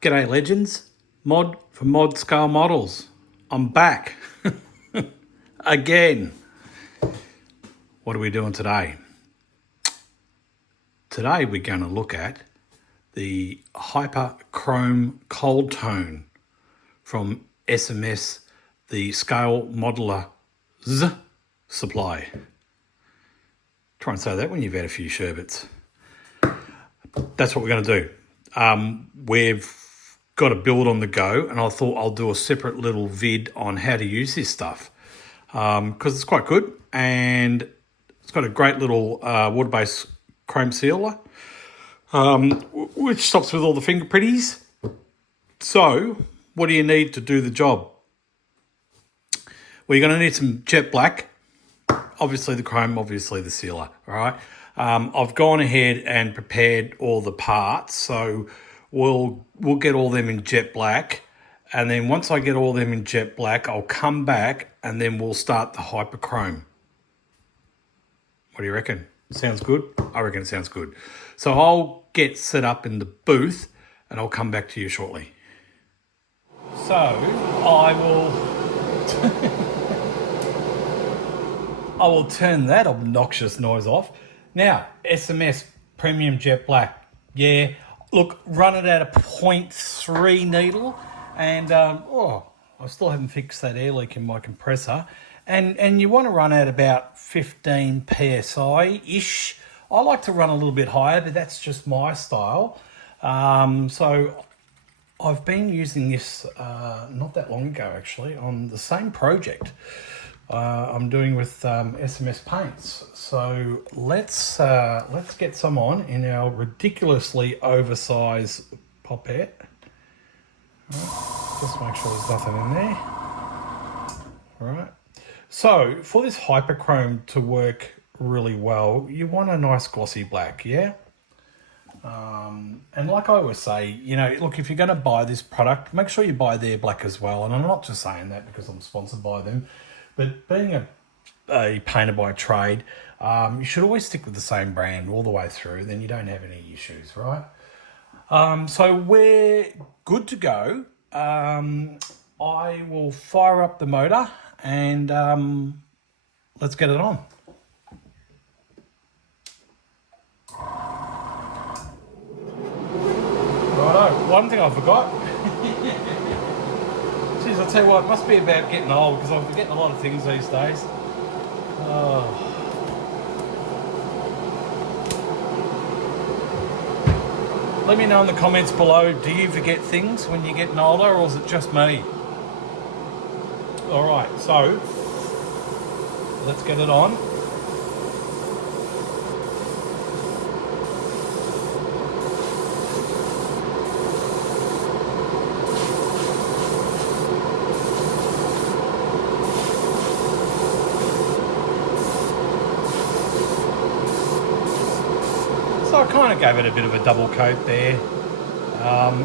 G'day legends, Mod for Mod Scale Models. I'm back again. What are we doing today? Today we're going to look at the Hyperchrome Cold Tone from SMS, the Scale Modelers supply. Try and say that when you've had a few sherbets. That's what we're going to do. We've got a build on the go, and I thought I'll do a separate little vid on how to use this stuff because it's quite good, and it's got a great little water-based chrome sealer, which stops with all the fingerprinties. So what do you need to do the job? Well, you're going to need some jet black, obviously the chrome, obviously the sealer, all right? I've gone ahead and prepared all the parts, so we'll get all them in jet black, and then once I get all them in jet black, I'll come back and then we'll start the Hyperchrome. What do you reckon? Sounds good? I reckon it sounds good. So I'll get set up in the booth and I'll come back to you shortly. So I will turn that obnoxious noise off. Now, SMS Premium Jet Black. Yeah, look, run it at a 0.3 needle. And, I still haven't fixed that air leak in my compressor. And you want to run at about 15 PSI-ish. I like to run a little bit higher, but that's just my style. So I've been using this not that long ago, actually, on the same project. I'm doing with SMS paints. So let's get some on in our ridiculously oversized poppet. Right, just make sure there's nothing in there. All right. So for this Hyperchrome to work really well, you want a nice glossy black, yeah? And like I always say, you know, look, if you're going to buy this product, make sure you buy their black as well. And I'm not just saying that because I'm sponsored by them. But being a painter by trade, you should always stick with the same brand all the way through. Then you don't have any issues, right? So we're good to go. I will fire up the motor and let's get it on. Righto, one thing I forgot. Jeez, I'll tell you what, it must be about getting old because I'm forgetting a lot of things these days. Let me know in the comments below, do you forget things when you're getting older, or is it just me? Alright, so let's get it on. So I kind of gave it a bit of a double coat there.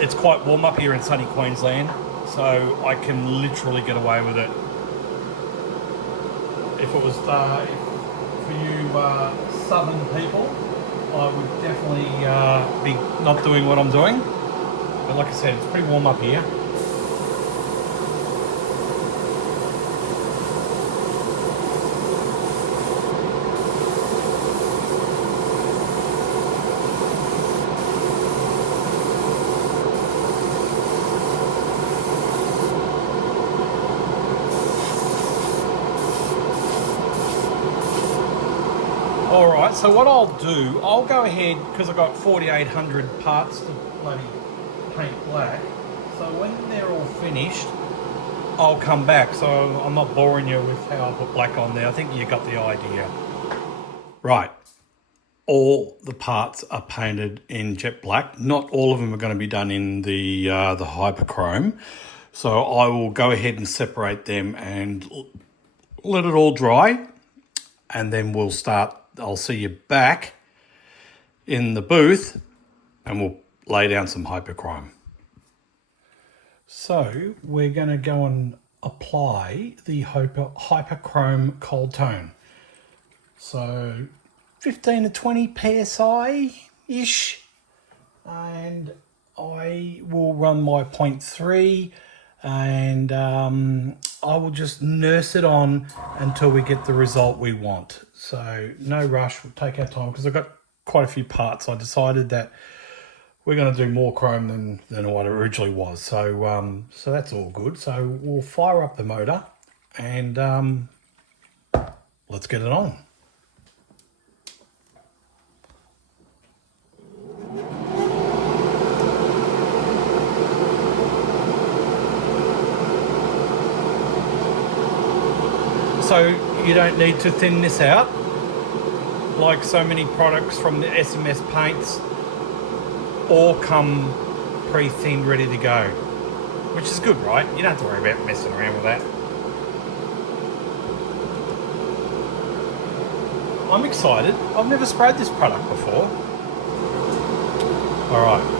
It's quite warm up here in sunny Queensland, so I can literally get away with it. If it was for you southern people, I would definitely be not doing what I'm doing. But like I said, it's pretty warm up here. Alright, so what I'll do, I'll go ahead, because I've got 4,800 parts to bloody paint black, so when they're all finished, I'll come back, so I'm not boring you with how I put black on there. I think you got the idea. Right, all the parts are painted in jet black. Not all of them are going to be done in the Hyperchrome, so I will go ahead and separate them and let it all dry, and then we'll start. I'll see you back in the booth and we'll lay down some Hyperchrome. So we're going to go and apply the Hyperchrome Cold Tone. So 15 to 20 PSI-ish. And I will run my 0.3 and I will just nurse it on until we get the result we want. So no rush, we'll take our time because I've got quite a few parts. I decided that we're going to do more chrome than what it originally was. So so that's all good. So we'll fire up the motor and let's get it on. So you don't need to thin this out like so many products from the SMS paints, all come pre-thinned, ready to go, which is good, right? You don't have to worry about messing around with that. I'm excited. I've never sprayed this product before. All right.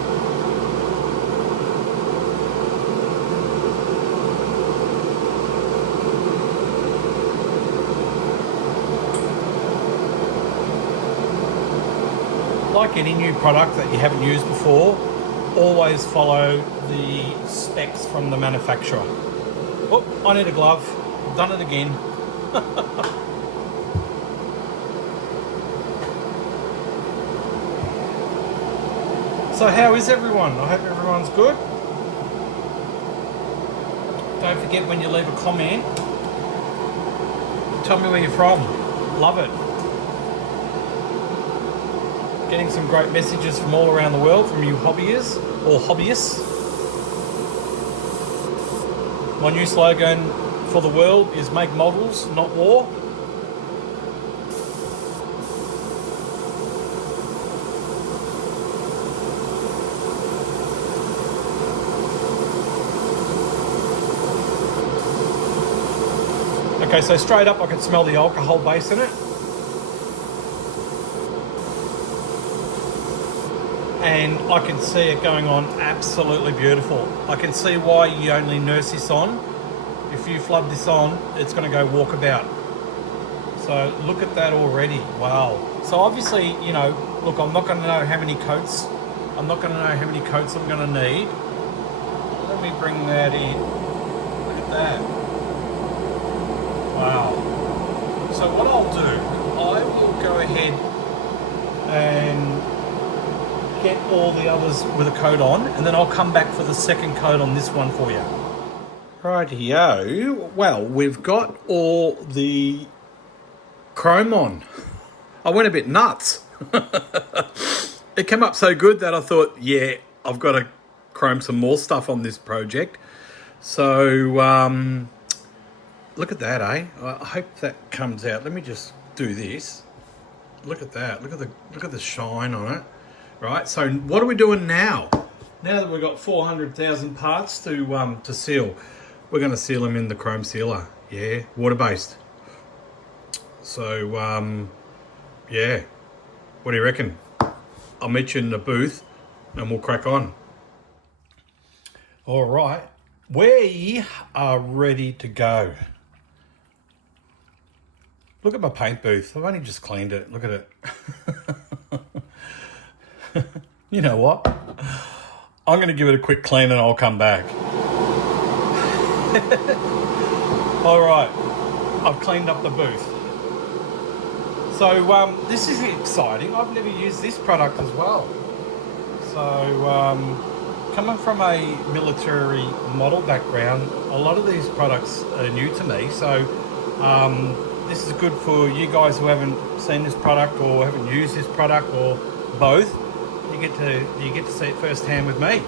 Like any new product that you haven't used before, always follow the specs from the manufacturer. Oh, I need a glove. I've done it again. So how is everyone? I hope everyone's good. Don't forget, when you leave a comment, tell me where you're from. Love it. Getting some great messages from all around the world from you hobbyists or hobbyists. My new slogan for the world is make models, not war. Okay, so straight up I can smell the alcohol base in it. And I can see it going on absolutely beautiful. I can see why you only nurse this on. If you flood this on, it's going to go walkabout. So look at that already. Wow. So obviously, you know, look, I'm not going to know how many coats. I'm not going to know how many coats I'm going to need. Let me bring that in. Look at that. Wow. So what I'll do, I will go ahead and get all the others with a coat on, and then I'll come back for the second coat on this one for you. Rightio. Well, we've got all the chrome on. I went a bit nuts. It came up so good that I thought, yeah, I've got to chrome some more stuff on this project. So look at that, eh? I hope that comes out. Let me just do this. Look at that. Look at the shine on it. Right, so what are we doing now? Now that we've got 400,000 parts to seal, we're going to seal them in the chrome sealer. Yeah, water-based. So, yeah, what do you reckon? I'll meet you in the booth and we'll crack on. All right, we are ready to go. Look at my paint booth. I've only just cleaned it. Look at it. You know what? I'm going to give it a quick clean and I'll come back. All right, I've cleaned up the booth. So this is exciting. I've never used this product as well. So coming from a military model background, a lot of these products are new to me. So this is good for you guys who haven't seen this product or haven't used this product or both. You get to see it firsthand with me.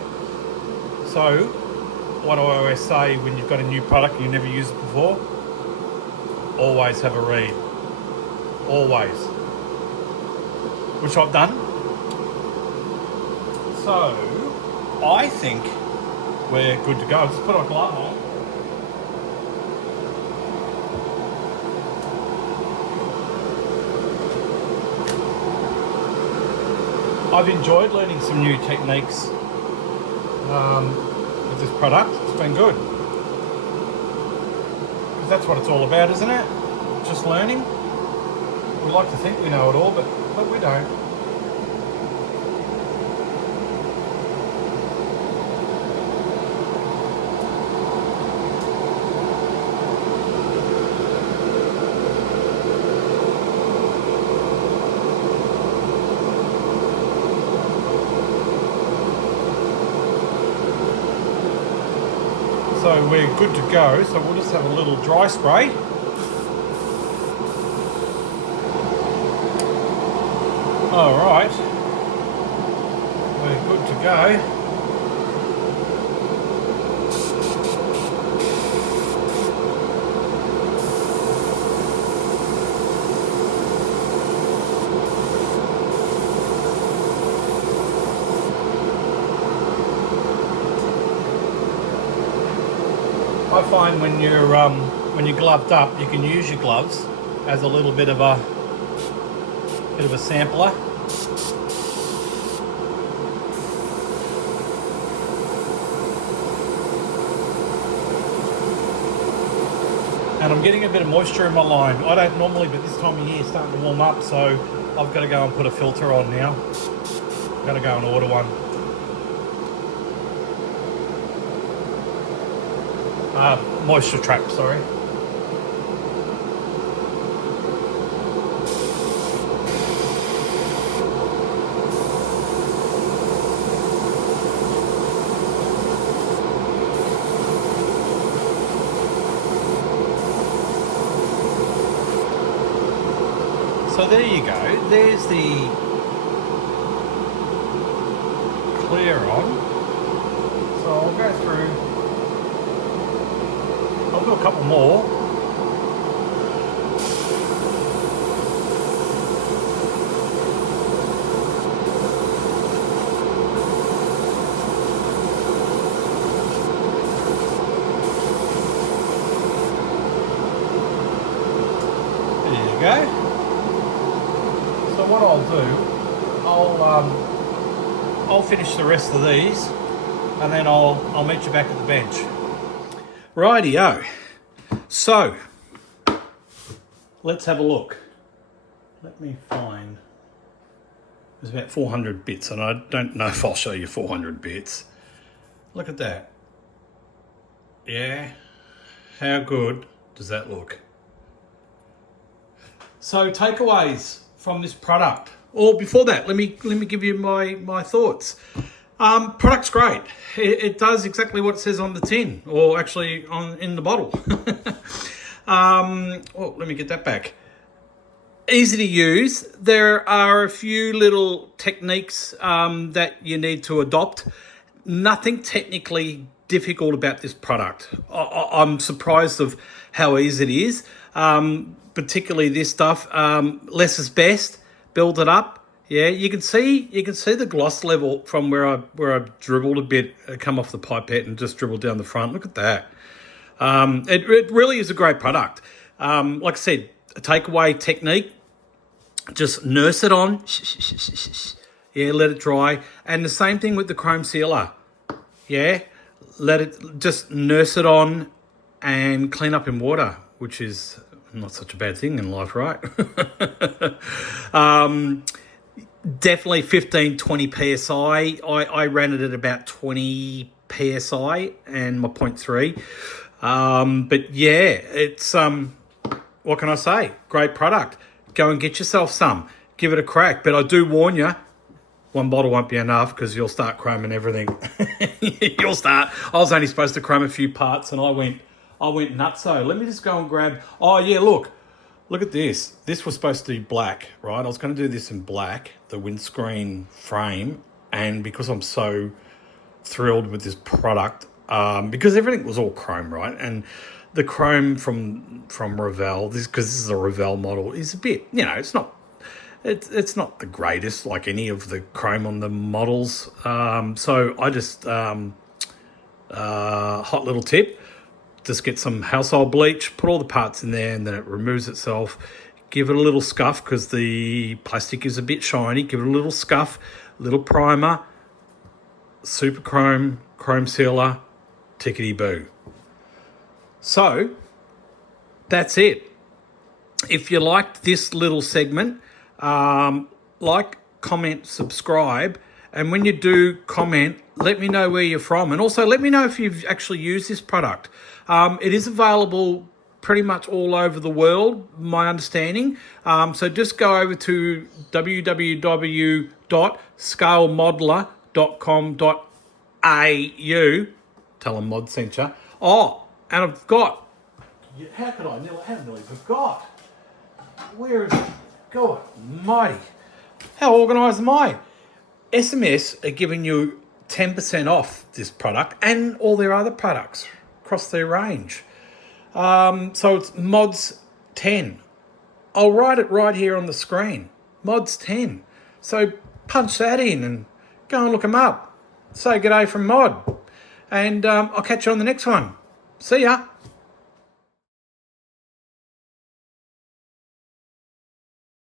So what do I always say when you've got a new product and you've never used it before? Always have a read. Always. Which I've done. So I think we're good to go. Let's put our glove on. I've enjoyed learning some new techniques with this product. It's been good. Because that's what it's all about, isn't it? Just learning. We like to think we know it all, but we don't. So we're good to go. So we'll just have a little dry spray. All right, we're good to go. I find when you're gloved up, you can use your gloves as a little bit of a sampler. And I'm getting a bit of moisture in my line. I don't normally, but this time of year it's starting to warm up, so I've got to go and put a filter on now. I've got to go and order one. Moisture trap, sorry. So there you go. There's the clear on. So I'll go through. I'll do a couple more. There you go. So what I'll do, I'll finish the rest of these, and then I'll meet you back at the bench. Rightio. So let's have a look. Let me find. There's about 400 bits, and I don't know if I'll show you 400 bits. Look at that. Yeah. How good does that look? So takeaways from this product. Or before that, let me give you my thoughts. Product's great. It does exactly what it says on the tin, or actually in the bottle. Oh, let me get that back. Easy to use. There are a few little techniques that you need to adopt. Nothing technically difficult about this product. I'm surprised of how easy it is. Particularly this stuff. Less is best. Build it up. Yeah, you can see the gloss level from where I dribbled a bit, come off the pipette and just dribbled down the front. Look at that. It really is a great product. Like I said, a takeaway technique. Just nurse it on. Yeah, let it dry. And the same thing with the chrome sealer. Yeah, let it just nurse it on and clean up in water, which is not such a bad thing in life, right? Definitely 15-20 psi. I ran it at about 20 psi and my 0.3. But yeah, it's what can I say? Great product. Go and get yourself some. Give it a crack. But I do warn you, one bottle won't be enough because you'll start chroming everything. You'll start. I was only supposed to chrome a few parts, and I went nutso. Let me just go and grab. Oh yeah, look at this. This was supposed to be black, right? I was going to do this in black, the windscreen frame, and because I'm so thrilled with this product, because everything was all chrome, right? And the chrome from Revell, because this is a Revell model, is a bit, it's not the greatest like any of the chrome on the models. So I just hot little tip. Just get some household bleach, put all the parts in there, and then it removes itself. Give it a little scuff because the plastic is a bit shiny. Give it a little scuff, little primer, super chrome sealer, tickety-boo. So, that's it. If you liked this little segment, like, comment, subscribe, and when you do comment, let me know where you're from, and also let me know if you've actually used this product. It is available pretty much all over the world, my understanding. So just go over to www.scalemodeler.com.au. Tell them Mod sent you. Oh, and I've got, how could I nearly forgot? Where is it? God mighty. How organised am I? SMS are giving you 10% off this product and all their other products across their range. So it's mods 10. I'll write it right here on the screen. Mods 10. So punch that in and go and look them up. Say g'day from Mod. And I'll catch you on the next one. See ya.